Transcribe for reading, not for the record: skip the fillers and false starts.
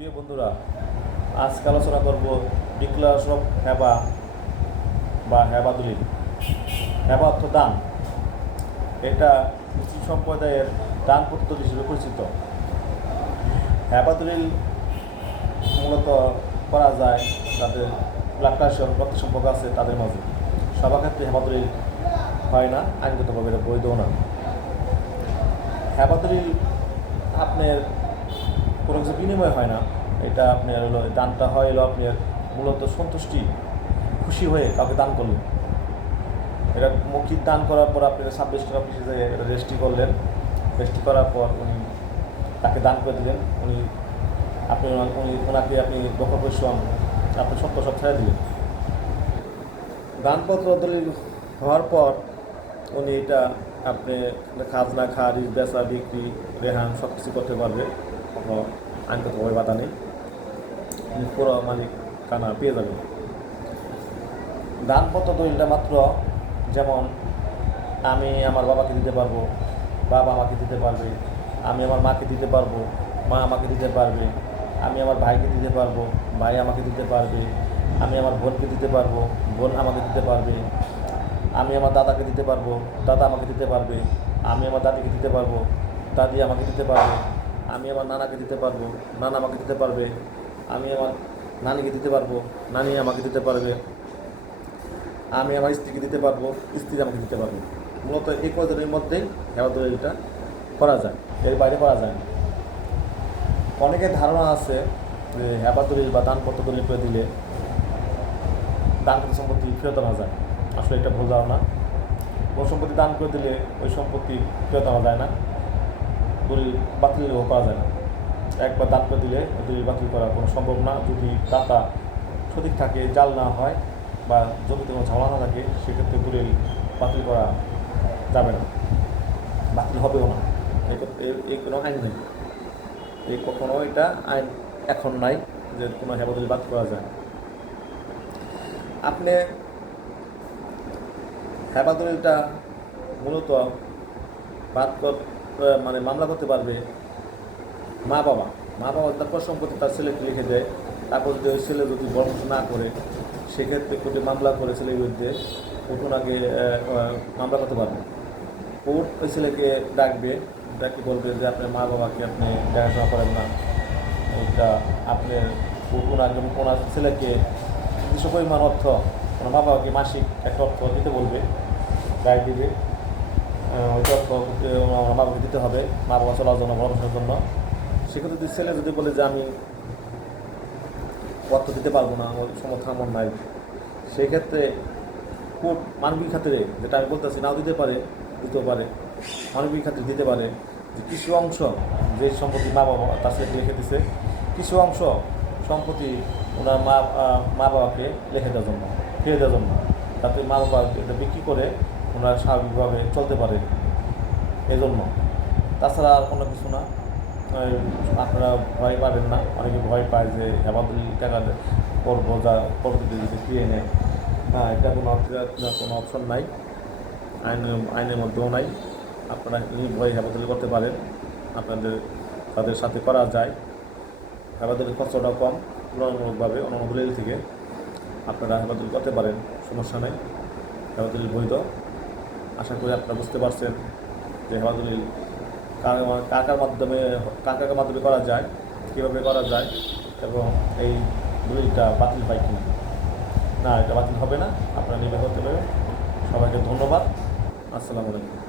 প্রিয় বন্ধুরা, আজকে আলোচনা করব ডিক্লারেশন অফ হেবা বা হেবা দলিল। হেবা অর্থ দান। এটা মুসলিম সম্প্রদায়ের দান পদ্ধতি হিসেবে পরিচিত। হেবা দলিল মূলত করা যায় যাদের ব্লাড কানেকশন রক্ত সম্পর্ক আছে তাদের মাঝে। সবার ক্ষেত্রে হেবা দলিল হয় না, আইনগতভাবে এটা বৈধও না। হেবা দলিল আপনার কোনো কিছু বিনিময় হয় না। এটা আপনার হলো দানটা হয় হলো আপনার মূলত সন্তুষ্টি, খুশি হয়ে কাউকে দান করলেন। এটা মৌখিক দান করার পর আপনি 26 টাকা পিছিয়ে যায় এটা রেজিস্ট্রি করলেন। রেজিস্ট্রি করার পর উনি তাকে দান করে দিলেন। ওনাকে আপনি দখল পরিশ্রম আপনি সব ছেড়ে দিলেন। দানপত্র দলিল হওয়ার পর উনি এটা আপনি খাজনা, খারিজ, বেচা, বিক্রি, রেহান সব কিছু করতে পারবে। কোনো আইনগতভাবে বাধা নেই। পুরো মালিকানা পেয়ে যাবেন। দানপত্র দলিলটা মাত্র যেমন আমি আমার বাবাকে দিতে পারবো, বাবা আমাকে দিতে পারবে, আমি আমার মাকে দিতে পারবো, মা আমাকে দিতে পারবে, আমি আমার ভাইকে দিতে পারবো, ভাই আমাকে দিতে পারবে, আমি আমার বোনকে দিতে পারবো, বোন আমাকে দিতে পারবে, আমি আমার দাদাকে দিতে পারবো, দাদা আমাকে দিতে পারবে, আমি আমার দাদিকে দিতে পারবো, দাদি আমাকে দিতে পারবে, আমি আমার নানাকে দিতে পারবো, নানা আমাকে দিতে পারবে, আমি আমার নানিকে দিতে পারবো, নানি আমাকে দিতে পারবে, আমি আমার স্ত্রীকে দিতে পারবো, স্ত্রী আমাকে দিতে পারবে। মূলত এই কয়জনের মধ্যেই হেবা দলিলটা করা যায়, এর বাইরে করা যায় না। অনেকের ধারণা আছে যে হেবা দলিল বা দানপত্র দলিল করে দিলে দানকৃত সম্পত্তি ফেরত আনা যায়। আসলে এটা ভুল ধারণা। কোনো সম্পত্তি দান করে দিলে ওই সম্পত্তি ফেরত আনা যায় না, দলিল বাতিলও করা যায় না। একবার দান করে দিলে দলিল বাতিল করা কোনো সম্ভব না। যদি দাতা সঠিক থাকে, জাল না হয় বা জমিতে কোনো ঝামেলা না থাকে, সেক্ষেত্রে দলিল বাতিল করা যাবে না, বাতিল হবেও না। এই কোনো আইন নেই, এই কখনো এটা আইন এখন নাই যে কোনো হেবা দলিল বাতিল করা যায়। আপনি হেবা দলিলটা মূলত মামলা করতে পারবে মা বাবা তারপর সম্পত্তি তার ছেলেকে লিখে দেয়। তারপর যদি ওই ছেলে যদি বর্ণনা না করে, সেক্ষেত্রে কোর্টে মামলা করে ছেলের বিরুদ্ধে কোর্ট ওনাকে মামলা করতে পারবে। কোর্ট ওই ছেলেকে ডাকবে, বলবে যে আপনার মা বাবাকে আপনি দেখাশোনা করেন না, এটা আপনার ওনার ছেলেকে কিছু পরিমাণ অর্থ ওনার মা বাবাকে মাসিক একটা অর্থ দিতে বলবে, গায়ে দিবে। ওই অর্থ মা বাবাকে দিতে হবে মা বাবা চলার জন্য, পড়াশোনার জন্য। সেক্ষেত্রে যদি ছেলে যদি বলে যে আমি অর্থ দিতে পারবো না, আমার সমর্থ আমার নাই, সেই ক্ষেত্রে কোর্ট মানবিক খাতিরে, যেটা আমি বলতেছি, নাও দিতেও পারে, মানবিক খাতিরে দিতে পারে যে কিছু অংশ যে সম্পত্তি মা বাবা তার ছেলেকে লিখে দিছে, কিছু অংশ সম্পত্তি ওনার মা বাবাকে লিখে দেওয়ার জন্য, ফিরে দেওয়ার জন্য, তাতে মা বাবা এটা বিক্রি করে ওনারা স্বাভাবিকভাবে চলতে পারে। এই জন্য, তাছাড়া আর কোনো কিছু না। আপনারা ভয় পাবেন না। অনেকে ভয় পায় যে হেবা দলিল টাকা করবো, যা পরবর্তীতে যদি ফিরিয়ে নেয়। এটা কোনো অপশন নাই, আইনের মধ্যেও নাই। আপনারা ভয় হেবা দলিল করতে পারেন, তাদের সাথে করা যায়। হেবা দলিল খরচটাও কম, তুলনামূলকভাবে অন্যান্য দলিল থেকে আপনারা হেবা দলিল করতে পারেন, সমস্যা নেই। হেবা দলিল বৈধ। আশা করি আপনারা বুঝতে পারছেন যে হেবা দলিল কার মাধ্যমে করা যায়, কীভাবে করা যায়, এবং এই দলিলটা বাতিল হয় কিনা। না, এটা বাতিল হবে না, আপনারা নির্ভর করতে পারেন। সবাইকে ধন্যবাদ। আসসালামু আলাইকুম।